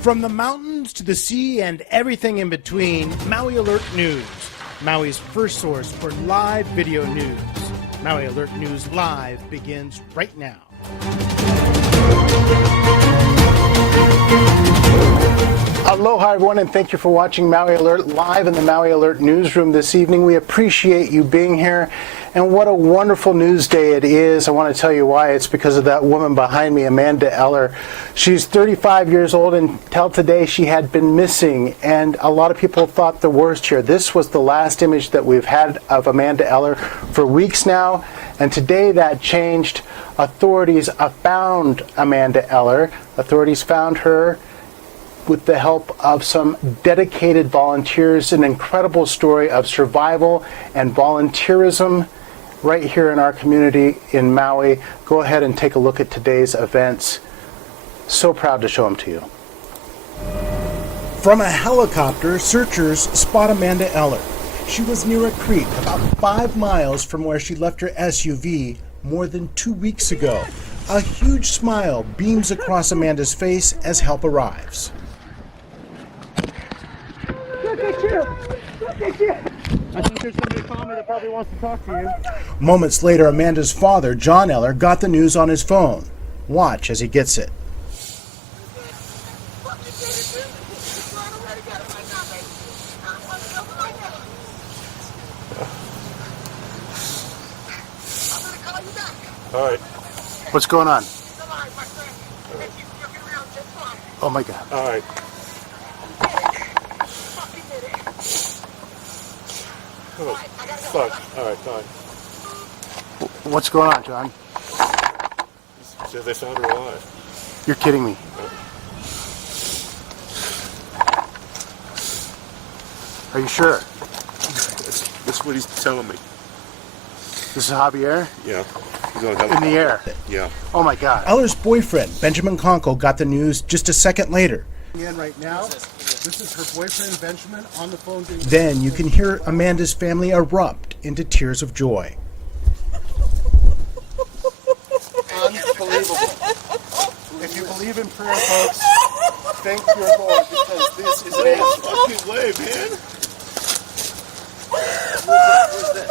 From the mountains to the sea and everything in between, Maui Alert News, Maui's first source for live video news. Maui Alert News Live begins right now. Aloha everyone, and thank you for watching Maui Alert live in the Maui Alert newsroom this evening. We appreciate you being here, and what a wonderful news day it is. I want to tell you why. It's because of that woman behind me, Amanda Eller. She's 35 years old, and until today she had been missing, and a lot of people thought the worst here. This was the last image that we've had of Amanda Eller for weeks now, and today that changed. Authorities found Amanda Eller. Authorities found her with the help of some dedicated volunteers. An incredible story of survival and volunteerism right here in our community in Maui. Go ahead and take a look at today's events. So proud to show them to you. From a helicopter, searchers spot Amanda Eller. She was near a creek about 5 miles from where she left her SUV more than 2 weeks ago. A huge smile beams across Amanda's face as help arrives. Look at you! Look at you! I think there's somebody calling me that probably wants to talk to you. Moments later, Amanda's father, John Eller, got the news on his phone. Watch as he gets it. All right. What's going on? Oh my God. All right. Oh, fuck. All right, fine. What's going on, John? Says they found her alive. You're kidding me. Are you sure? That's what he's telling me. This is Javier? Yeah. He's on In the air? Yeah. Oh my God. Eller's boyfriend, Benjamin Conkle, got the news just a second later. Right now, this is her boyfriend, Benjamin, on the phone. Then you can hear Amanda's family erupt into tears of joy. Unbelievable. If you believe in prayer, folks, thank your Lord, because this is no fucking way, man. Who's this?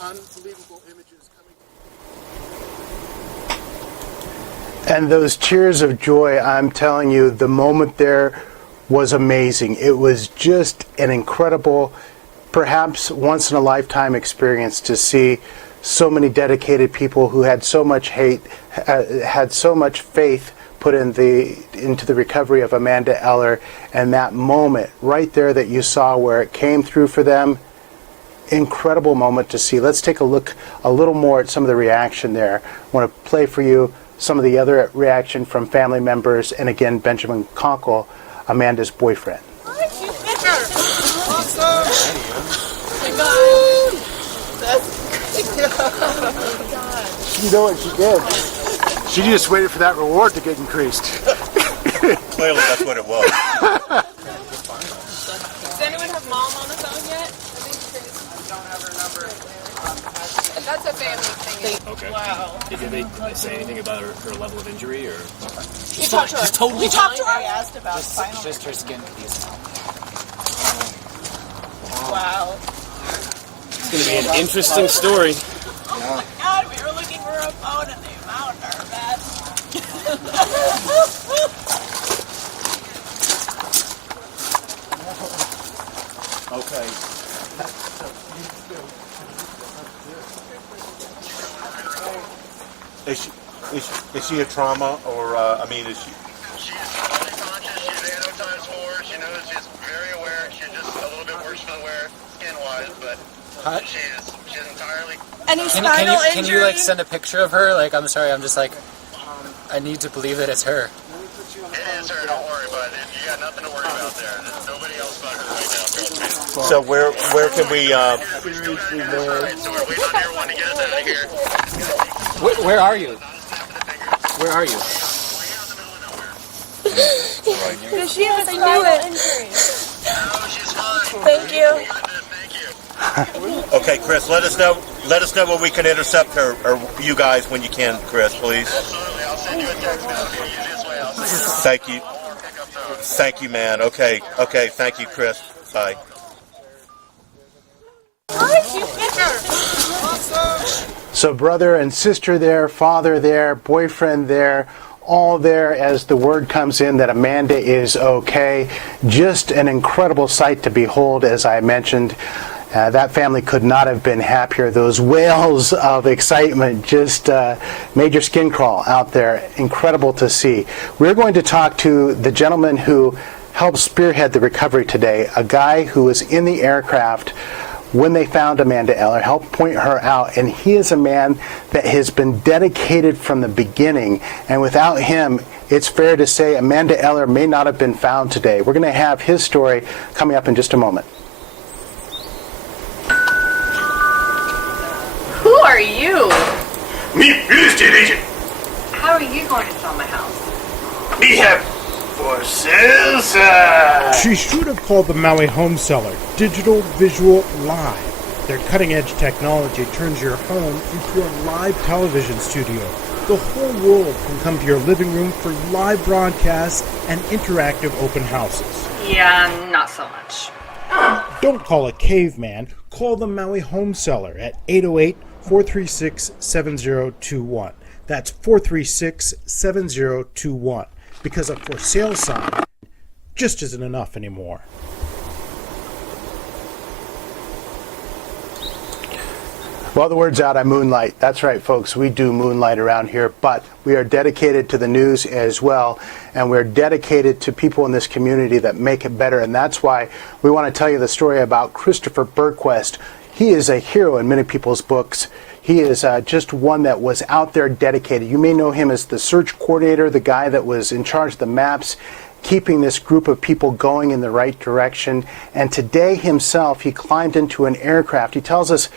Unbelievable images coming. And those tears of joy, I'm telling you, the moment there was amazing. It was just an incredible, perhaps once in a lifetime experience to see so many dedicated people who had so much had so much faith put into the recovery of Amanda Eller, and that moment right there that you saw where it came through for them. Incredible moment to see. Let's take a look a little more at some of the reaction there. I want to play for you some of the other reaction from family members, and again, Benjamin Conkle, Amanda's boyfriend. Awesome! Oh my God. You know what she did? She just waited for that reward to get increased. Clearly, that's what it was. Does anyone have mom on the phone yet? I don't have her number. That's a family thing. Okay. Wow. Did they say anything about her level of injury, or? We talked to her. She's totally we talked to her. I asked about Just her skin piece. Wow. It's going to be an interesting story. Oh my God, we were looking for a phone and they found her, man. Okay. Is she a trauma, or I mean, is she? She's fully conscious. She's anotimes 4. She knows. She's very aware. She's just a little bit worse than aware skin-wise, but she's entirely. Any spinal injury? Can you like send a picture of her? Like, I'm sorry, I'm just like, I need to believe that it's her. It is her. Don't worry about it. You got nothing to worry about there. There's nobody else but her right now. Trust me. So where can we? We still got an outside, so we're waiting on everyone to get us out of here. Where are you? Where are you? Does she have a spinal injury? No, she's fine. Thank you. Thank you. Okay, Chris, let us know when we can intercept her, or you guys when you can, Chris, please. Absolutely. I'll send you a text now. It'll be the easiest way. Thank you. Thank you, man. Okay. Thank you, Chris. Bye. So brother and sister there, father there, boyfriend there, all there as the word comes in that Amanda is okay. Just an incredible sight to behold, as I mentioned. That family could not have been happier. Those wails of excitement just made your skin crawl out there. Incredible to see. We're going to talk to the gentleman who helped spearhead the recovery today, a guy who was in the aircraft when they found Amanda Eller, helped point her out, and he is a man that has been dedicated from the beginning, and without him, it's fair to say Amanda Eller may not have been found today. We're going to have his story coming up in just a moment. Who are you? Me, real estate agent. How are you going to sell my house? Me have for sale, sir. She should have called the Maui Home Seller Digital Visual Live. Their cutting-edge technology turns your home into a live television studio. The whole world can come to your living room for live broadcasts and interactive open houses. Yeah, not so much. Don't call a caveman. Call the Maui Home Seller at 808-436-7021. That's 436-7021. Because a for sale sign just isn't enough anymore. Well, the word's out on Moonlight. That's right, folks. We do Moonlight around here, but we are dedicated to the news as well, and we're dedicated to people in this community that make it better, and that's why we want to tell you the story about Christopher Bergquist. He is a hero in many people's books. He is just one that was out there dedicated. You may know him as the search coordinator, the guy that was in charge of the maps, keeping this group of people going in the right direction. And today himself, he climbed into an aircraft. He tells us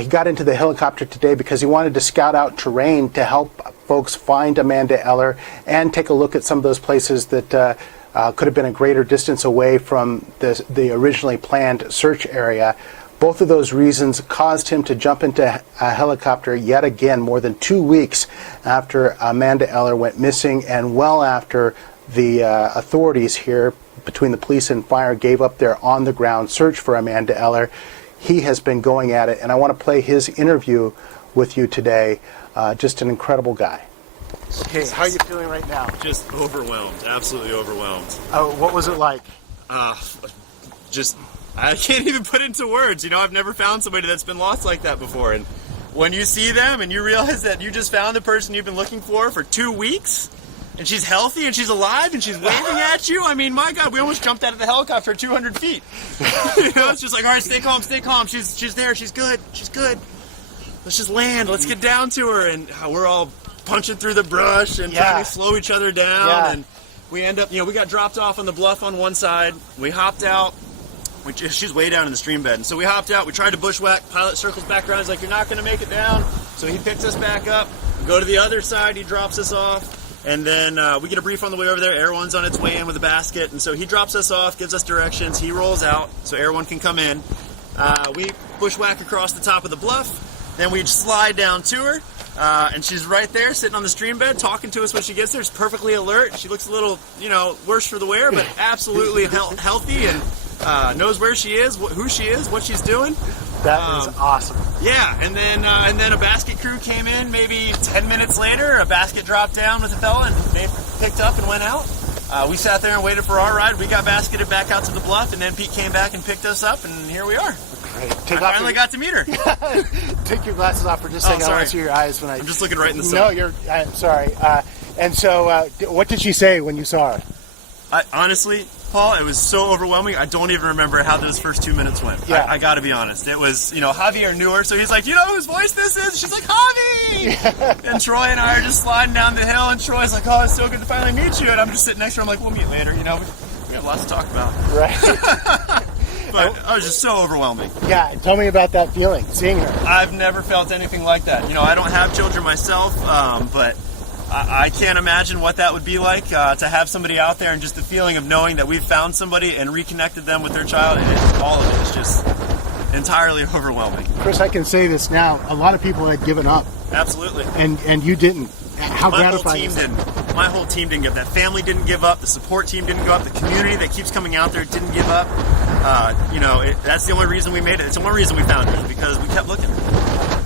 he got into the helicopter today because he wanted to scout out terrain to help folks find Amanda Eller and take a look at some of those places that could have been a greater distance away from the originally planned search area. Both of those reasons caused him to jump into a helicopter yet again more than 2 weeks after Amanda Eller went missing and well after the authorities here between the police and fire gave up their on-the-ground search for Amanda Eller. He has been going at it, and I want to play his interview with you today. Just an incredible guy. Okay, how are you feeling right now? Just overwhelmed, absolutely overwhelmed. What was it like? I can't even put into words. You know, I've never found somebody that's been lost like that before. And when you see them and you realize that you just found the person you've been looking for 2 weeks, and she's healthy and she's alive and she's waving at you, I mean, my God, we almost jumped out of the helicopter at 200 feet. You know, it's just like, all right, stay calm, stay calm. She's there, she's good, she's good. Let's just land, let's get down to her. And we're all punching through the brush and trying to slow each other down. And we end up, we got dropped off on the bluff on one side. We hopped out. She's way down in the stream bed. And so we hopped out. We tried to bushwhack. Pilot circles back around. He's like, you're not going to make it down. So he picks us back up. We go to the other side. He drops us off. And then we get a brief on the way over there. Air One's on its way in with a basket. And so he drops us off, gives us directions. He rolls out so Air One can come in. We bushwhack across the top of the bluff. Then we slide down to her. And she's right there sitting on the stream bed talking to us when she gets there. She's perfectly alert. She looks a little, worse for the wear, but absolutely healthy and knows where she is, who she is, what she's doing. That is awesome. Yeah, and then a basket crew came in maybe 10 minutes later. A basket dropped down with a fella, and they picked up and went out. We sat there and waited for our ride. We got basketed back out to the bluff, and then Pete came back and picked us up, and here we are. Great. I finally got to meet her. Take your glasses off for just a second. I want to see your eyes when I'm just looking right in the sun. No, I'm sorry. And so, what did she say when you saw her? Honestly, Paul, it was so overwhelming. I don't even remember how those first 2 minutes went. Yeah. I got to be honest. It was, Javier knew her, so he's like, you know whose voice this is? She's like, Javi! And Troy and I are just sliding down the hill, and Troy's like, oh, it's so good to finally meet you. And I'm just sitting next to her. I'm like, we'll meet later. We have lots to talk about. Right. But I was just so overwhelming. Yeah, tell me about that feeling, seeing her. I've never felt anything like that. I don't have children myself, but I can't imagine what that would be like to have somebody out there and just the feeling of knowing that we've found somebody and reconnected them with their child. All of it is just entirely overwhelming. Chris, I can say this now. A lot of people had given up. Absolutely. And you didn't. How gratifying is that? my whole team didn't give up. That family didn't give up. The support team didn't give up. The community that keeps coming out there didn't give up. That's the only reason we made it. It's the only reason we found her, is because we kept looking.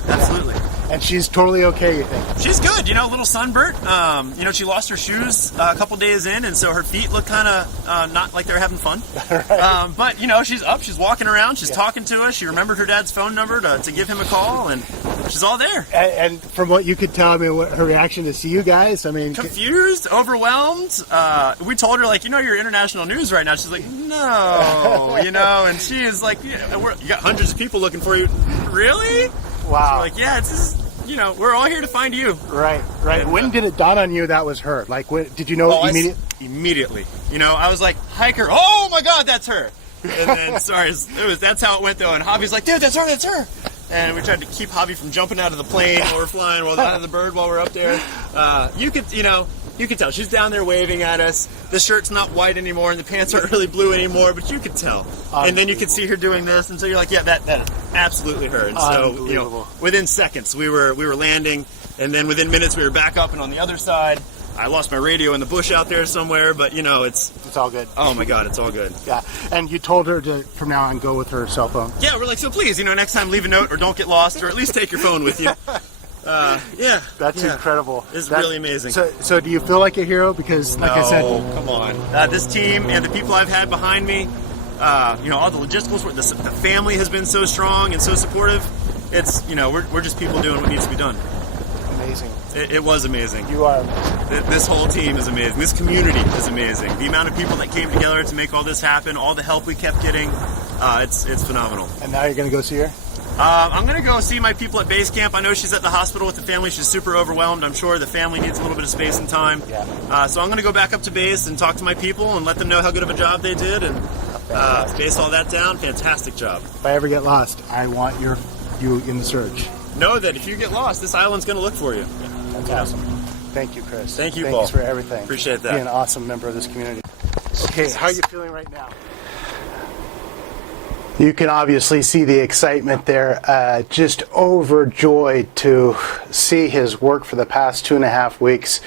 Absolutely. And she's totally okay, you think? She's good, a little sunburnt. She lost her shoes a couple days in, and so her feet look kind of not like they're having fun. Right. But, she's up, she's walking around, she's talking to us. She remembered her dad's phone number to give him a call, and she's all there. And from what you could tell me, what her reaction to see you guys, I mean... Confused, overwhelmed. We told her, you're international news right now. She's like, no, and she is like, you got hundreds of people looking for you. Really? Wow. So like, yeah, it's just, we're all here to find you. Right. And when did it dawn on you that was her? Did you know immediately? Immediately. I was like, hiker, oh my God, that's her. And then, that's how it went though. And Javi's like, dude, that's her. And we tried to keep Javi from jumping out of the plane while we're flying, out of the bird while we're up there. You could tell. She's down there waving at us. The shirt's not white anymore, and the pants aren't really blue anymore, but you could tell. And then you could see her doing this, and so you're like, yeah, that is absolutely her. And so, within seconds, we were landing, and then within minutes, we were back up and on the other side. I lost my radio in the bush out there somewhere, but, It's all good. Oh, my God, it's all good. Yeah, and you told her to, from now on, go with her cell phone. Yeah, we're like, so please, next time leave a note or don't get lost, or at least take your phone with you. That's incredible. It's really amazing. So do you feel like a hero? Because, like I said, come on. This team and the people I've had behind me, all the logistical support, the family has been so strong and so supportive. It's, we're just people doing what needs to be done. Amazing. It was amazing. You are amazing. This whole team is amazing. This community is amazing. The amount of people that came together to make all this happen, all the help we kept getting, it's phenomenal. And now you're going to go see her? I'm going to go see my people at base camp. I know she's at the hospital with the family. She's super overwhelmed. I'm sure the family needs a little bit of space and time. Yeah. So I'm going to go back up to base and talk to my people and let them know how good of a job they did and base all that down. Fantastic job. If I ever get lost, I want you in the search. Know that if you get lost, this island's going to look for you. That's awesome. Thank you, Chris. Thank you, Paul. Thanks for everything. Appreciate that. Being an awesome member of this community. Okay, how are you feeling right now? You can obviously see the excitement there. Just overjoyed to see his work for the past 2.5 weeks,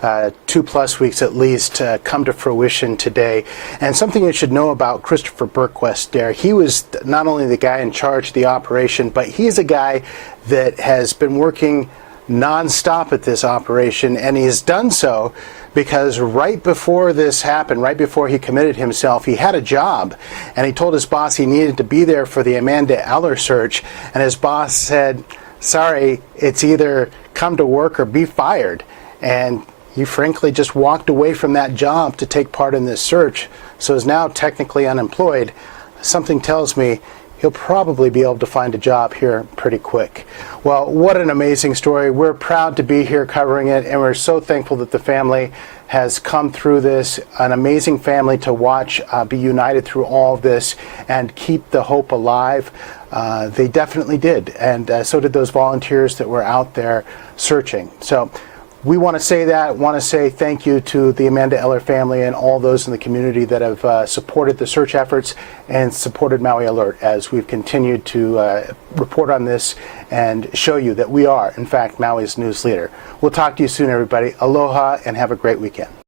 2+ weeks at least, come to fruition today. And something you should know about Christopher Berquist there, he was not only the guy in charge of the operation, but he's a guy that has been working non-stop at this operation, and he's done so because right before this happened, right before he committed himself, he had a job, and he told his boss he needed to be there for the Amanda Eller search, and his boss said, sorry, it's either come to work or be fired. And he frankly just walked away from that job to take part in this search, so is now technically unemployed. Something tells me he'll probably be able to find a job here pretty quick. Well, what an amazing story. We're proud to be here covering it, and we're so thankful that the family has come through this, an amazing family to watch be united through all of this and keep the hope alive. They definitely did, and so did those volunteers that were out there searching. So we want to say thank you to the Amanda Eller family and all those in the community that have supported the search efforts and supported Maui Alert as we've continued to report on this and show you that we are, in fact, Maui's news leader. We'll talk to you soon, everybody. Aloha and have a great weekend.